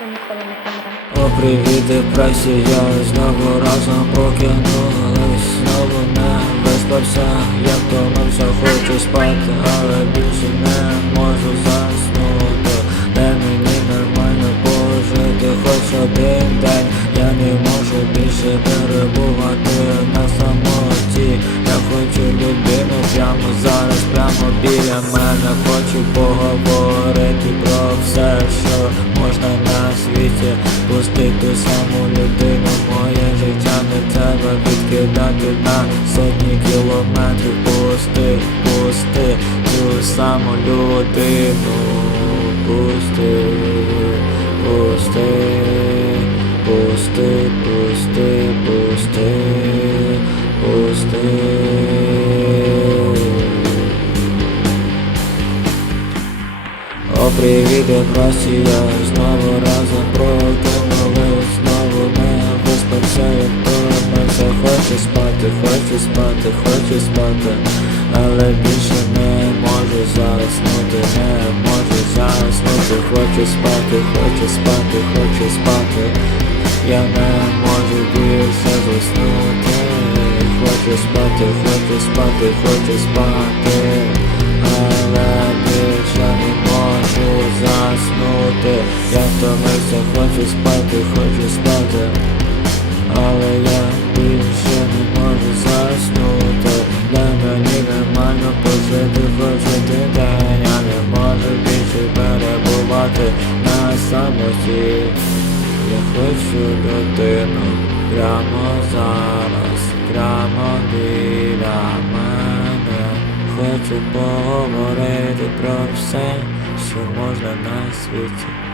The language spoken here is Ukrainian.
ми ніколи не помремо. О, привіт, депресія, знову разом прокинулись Знову не виспався, я втомився, хочу спати, але більше не можу заснути. Де мені нормально пожити хоч один день. Я не можу більше перебувати на самоті. Я хочу людину прямо зараз, прямо біля мене. Хочу поговорити все, що можна на світі. Пусти ту саму людину, моє життя не треба відкидати на сотні кілометрів. Пусти, пусти ту саму людину Пусти, пусти, пусти, пусти, пусти, Привіт, Росія, знову разом прокинулись, знову не виспався, як повернувся, хочу спати, хочу спати, хочу спати, але більше не можу заснути, не можу заснути, хочу спати, хочу спати, хочу спати, я не можу більше заснути, хочу спати, хочу спати, хочу спати. Заснути Я втомився, хочу спати, хочу спати. Але я більше не можу заснути. Для мені нормально пожити хоч один день Я не можу більше перебувати на самоті Я хочу людину прямо зараз, прямо біля мене. Хочу поговорити про все, що можна на світі